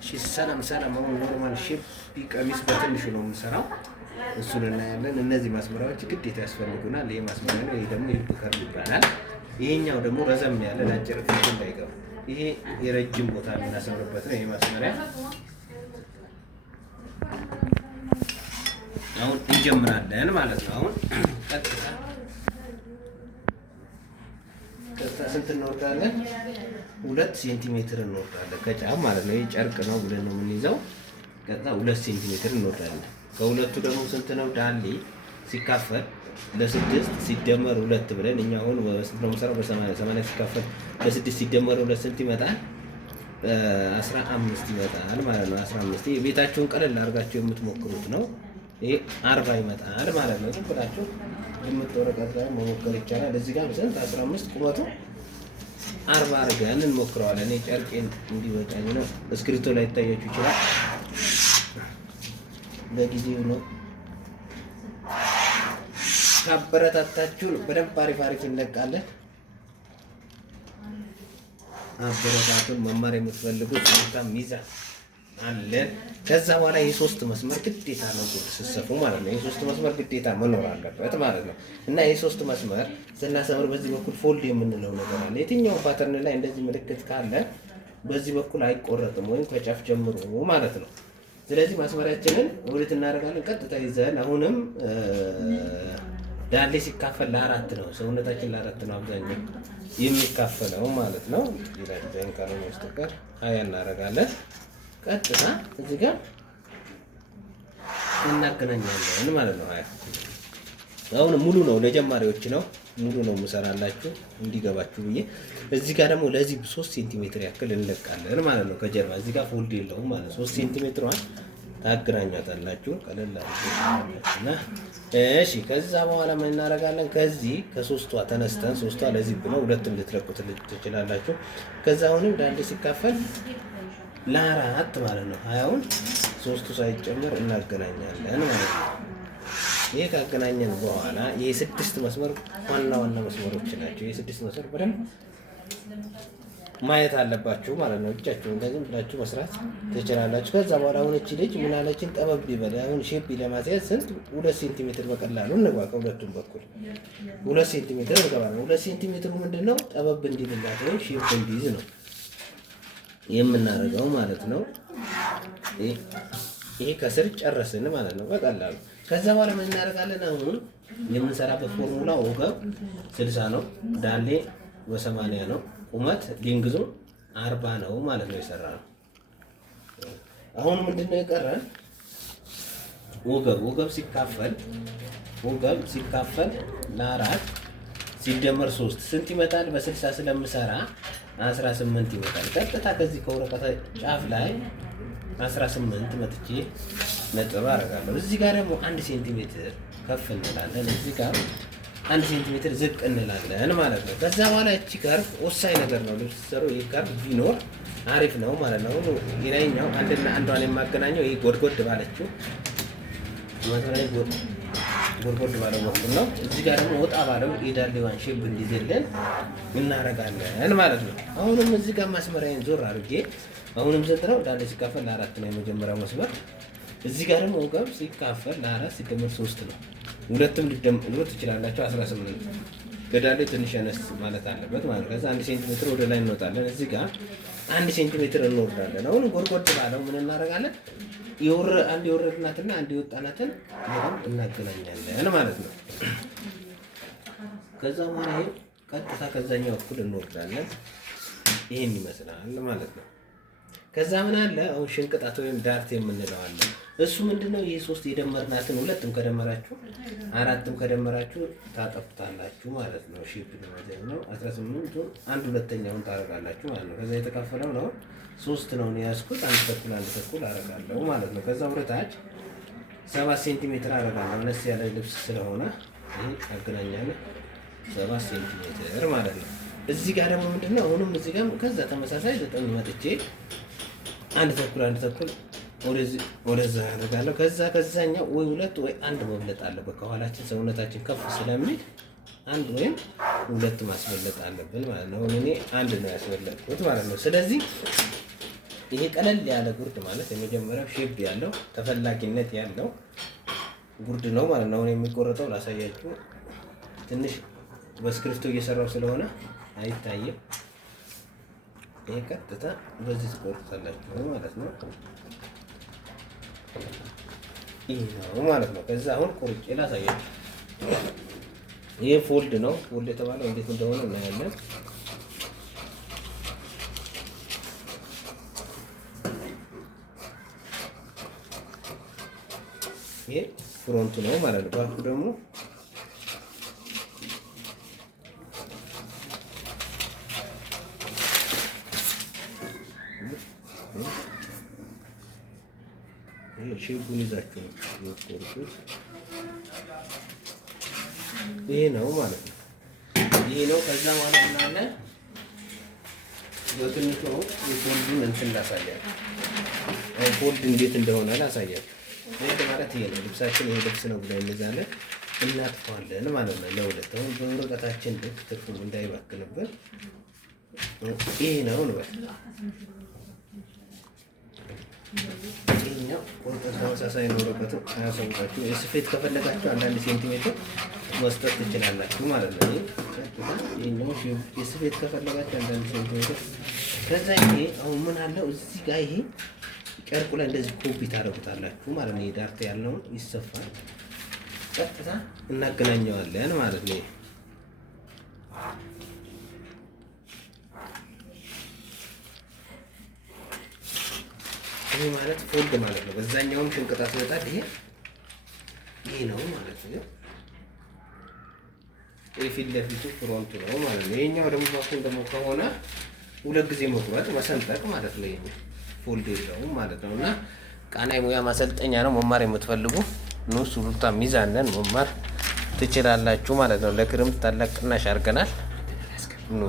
እሺ ሰላም ሰላም። አሁን ኖርማል ሼፕ ቀሚስ በትንሹ ነው የምንሰራው። እሱን እናያለን። እነዚህ ማስመሪያዎች ግዴታ ያስፈልጉናል። ይሄ ማስመሪያ ነው። ይሄ ደግሞ የልብ ከርብ ይባላል። ይሄኛው ደግሞ ረዘም ያለ ለአጭር ፊት እንዳይገባ ይሄ የረጅም ቦታ የምናሰምርበት ነው። ይሄ ማስመሪያ አሁን እንጀምራለን ማለት ነው። አሁን ቀጥታ ስንት እንወርዳለን? 2 ሴንቲሜትር እንወርዳለን ከጫፍ ማለት ነው። ይሄ ጨርቅ ነው ብለን ነው የምንይዘው። ቀጥታ 2 ሴንቲሜትር እንወርዳለን። ከሁለቱ ደግሞ ስንት ነው? ዳሌ ሲካፈል ለ6 ሲደመር 2 ብለን እኛ አሁን ስንት ነው የምንሰራው? በ80 ሲካፈል ለ6 ሲደመር 2 ስንት ይመጣል? 15 ይመጣል ማለት ነው። 15 ይሄ ቤታችሁን ቀለል አድርጋችሁ የምትሞክሩት ነው። ይሄ 40 ይመጣል ማለት ነው። ዝም ብላችሁ የምትወረቀት ጋር መሞከር ይቻላል። እዚህ ጋር ስንት 15 ቁመቱ 40 አድርገን እንሞክረዋለን። እኔ ጨርቄን እንዲወጣኝ ነው። እስክሪብቶ ላይ ይታያችሁ ይችላል። ለጊዜው ነው። ካበረታታችሁ በደንብ አሪፍ እንለቃለን። አበረታቱን። መማር የምትፈልጉት ሚዛን አለን። ከዛ በኋላ የሶስት መስመር ግዴታ ነው ስትሰፉ ማለት ነው። የሶስት መስመር ግዴታ መኖር አለበት ማለት ነው። እና የሶስት መስመር ስናሰምር በዚህ በኩል ፎልድ የምንለው ነገር አለ። የትኛው ፓተርን ላይ እንደዚህ ምልክት ካለ በዚህ በኩል አይቆረጥም ወይም ከጫፍ ጀምሮ ማለት ነው። ስለዚህ ማስመሪያችንን ወዴት እናደርጋለን? ቀጥታ ይዘን አሁንም ዳሌ ሲካፈል ለ4 ነው። ሰውነታችን ለ4 ነው አብዛኛው የሚካፈለው ማለት ነው። ይላል ዲዛይን ካልሆነ በስተቀር 20 እናደርጋለን። ቀጥታ እዚህ ጋር እናገናኛለን ማለት ነው። አሁን ሙሉ ነው፣ ለጀማሪዎች ነው። ሙሉ ነው የምሰራላችሁ እንዲገባችሁ ብዬ። እዚህ ጋር ደግሞ ለዚህ 3 ሴንቲሜትር ያክል እንለቃለን ማለት ነው። ከጀርባ እዚህ ጋር ፎልድ የለውም ማለት 3 ሴንቲሜትሯን ታገናኛታላችሁ ቀለል አድርጋችሁና እሺ። ከዛ በኋላ ምን እናደርጋለን? ከዚህ ከሶስቷ ተነስተን ሶስቷ ለዚህ ብለው ሁለቱም ልትለቁት ትችላላችሁ። ከዛ አሁንም ዳሌ ሲካፈል ለ4 ማለት ነው። 20ውን ሶስቱ ሳይጨመር እናገናኛለን ማለት ነው። ይሄ ካገናኘን በኋላ የ6 መስመር ዋና መስመሮች ናቸው። የ6 መስመር በደንብ ማየት አለባችሁ ማለት ነው። እጃችሁ እንደዚህ ብላችሁ መስራት ትችላላችሁ። ከዛ በኋላ አሁን እቺ ልጅ ምን አለችን? ጠበብ ይበል። አሁን ሼፕ ለማስያዝ ስንት 2 ሴንቲሜትር በቀላሉ እንግባ። ከሁለቱም በኩል 2 ሴንቲሜትር እንገባለን። 2 ሴንቲሜትሩ ምንድነው? ጠበብ እንዲልላት ወይ ሼፕ እንዲይዝ ነው የምናደርገው ማለት ነው። ይሄ ከስር ጨረስን ማለት ነው በቀላሉ። ከዛ በኋላ ምን እናደርጋለን? አሁን የምንሰራበት ፎርሙላ ወገብ 60 ነው፣ ዳሌ በ80 ነው፣ ቁመት ሊንግዙ 40 ነው ማለት ነው የሰራነው። አሁን ምንድነው የቀረን? ወገብ ሲካፈል ለ4 ሲደመር 3 ስንት ይመጣል? በ60 ስለምሰራ 18 ይመጣል። ቀጥታ ከዚህ ከወረቀት ጫፍ ላይ 18 መጥቼ ነጥብ አደርጋለሁ። እዚህ ጋር ደግሞ 1 ሴንቲሜትር ከፍ እንላለን። እዚህ ጋር 1 ሴንቲሜትር ዝቅ እንላለን ማለት ነው። ከዛ በኋላ እቺ ከርቭ ወሳኝ ነገር ነው። ልብስ ሰሩ ይሄ ከርቭ ቢኖር አሪፍ ነው ማለት ነው። ይሄኛው አንድና አንዷን የማገናኘው ይሄ ጎድጎድ ባለችው ማተሪያ ጎድጎድ ባለው በኩል ነው። እዚህ ጋር ደግሞ ወጣ ባለው የዳሌዋን ሼፕ እንዲዘለን እናደርጋለን ማለት ነው። አሁንም እዚህ ጋር ማስመሪያን ዞር አድርጌ አሁንም ስንት ነው? ዳሌ ሲካፈል ለ4 ነው የመጀመሪያው መስመር። እዚህ ጋር ደግሞ ወገብ ሲካፈል ለ4 ሲደመር 3 ነው። ሁለቱም ልደምሩ ትችላላችሁ። 18 ከዳሌ ትንሽ ያነስ ማለት አለበት ማለት። ከዛ 1 ሴንቲሜትር ወደ ላይ እንወጣለን። እዚህ ጋር 1 ሴንቲሜትር እንወርዳለን። አሁን ጎድጎድ ባለው ምን እናደርጋለን? አንድ የወረድናትና አንድ የወጣናትን በደንብ እናገናኛለን ማለት ነው። ከዛ በኋላ ይሄ ቀጥታ ከዛኛው እኩል እንወርዳለን። ይሄን ይመስላል ማለት ነው። ከዛ ምን አለ? አሁን ሽንቅጣት ወይም ዳርት የምንለው አለ። እሱ ምንድነው? ይሄ 3 የደመርናትን 2ም ከደመራችሁ 4ም ከደመራችሁ ታጠፉታላችሁ ማለት ነው። ሼፕ ነው 18ቱን 1/2ኛውን ታረጋላችሁ ማለት ነው። ከዛ የተካፈለው ነው 3 ነው ያስኩት 1 ተኩል አረጋለሁ ማለት ነው። ከዛ ወረታች 7 ሴንቲሜትር አረጋለሁ። አነስ ያለ ልብስ ስለሆነ ይሄ አገናኛለሁ 7 ሴንቲሜትር ማለት ነው። እዚህ ጋር ደግሞ ምንድነው? አሁንም እዚህ ጋር ከዛ ተመሳሳይ 9 መጥቼ 1 ተኩል ወደዛ አደርጋለሁ። ከዛኛው ወይ 2 ወይ 1 መብለጥ አለበት። ከኋላችን ሰውነታችን ከፍ ስለሚል 1 ወይም 2 ማስበለጥ አለብን ማለት ነው። እኔ 1 ነው ያስበለጥኩት ማለት ነው። ስለዚህ ይሄ ቀለል ያለ ጉርድ ማለት የመጀመሪያው ሼፕ ያለው ተፈላጊነት ያለው ጉርድ ነው ማለት ነው። አሁን የሚቆረጠው ላሳያችሁ። ትንሽ በስክሪፕቶ እየሰራው ስለሆነ አይታይም። ይሄ ቀጥታ በዚህ ትቆርጣላችሁ ማለት ነው። ይሄ ነው ማለት ነው። ከዛ አሁን ቆርጬ ላሳያችሁ። ይሄ ፎልድ ነው። ፎልድ የተባለው እንዴት እንደሆነ እናያለን። ይሄ ፍሮንቱ ነው ማለት ነው። ባኩ ደግሞ ሼፑን ይዛችሁ ነው የምትቆርጡት። ይሄ ነው ማለት ነው። ይሄ ነው። ከዛ በኋላ ምናለ በትንሹ የፎልዱን እንትን ላሳያችሁ። ፎልድ እንዴት እንደሆነ ላሳያችሁ። ፎልድ ማለት ይሄ ነው። ልብሳችን ይሄ ልብስ ነው ብለን እንይዛለን፣ እናጥፋለን ማለት ነው። ለሁለት አሁን በወረቀታችን ልክ ትርፉ እንዳይባክንበት ይሄ ነው እንበል። ይሄኛው ቁርጥን ተመሳሳይ ነው። ወረቀቱ አያሳውቃችሁ። የስፌት ከፈለጋችሁ አንዳንድ ሴንቲሜትር መስጠት ትችላላችሁ ማለት ነው። ይሄኛው የስፌት ከፈለጋችሁ አንዳንድ ሴንቲሜትር። ከዛ ይሄ አሁን ምን አለው እዚህ ጋር ይሄ ጨርቁ ላይ እንደዚህ ኮፒ ታደርጉታላችሁ ማለት ነው። ዳርት ያለውን ይሰፋል፣ ቀጥታ እናገናኘዋለን ማለት ነው። ይሄ ማለት ፎልድ ማለት ነው። በዛኛውም ሽንቅጣት ይወጣል። ይሄ ነው ማለት ነው። ይሄ ፊት ለፊቱ ፍሮንቱ ነው ማለት ነው። ይሄኛው ደግሞ ባኩን ደግሞ ከሆነ ሁለት ጊዜ መቁረጥ መሰንጠቅ ማለት ነው። ይሄ ፎልድ የለውም ማለት ነው። እና ቃና የሙያ ማሰልጠኛ ነው። መማር የምትፈልጉ ኑ ሱሉልታ ሚዛንን መማር ትችላላችሁ ማለት ነው። ለክረምት ታላቅ ቅናሽ አድርገናል። ኑ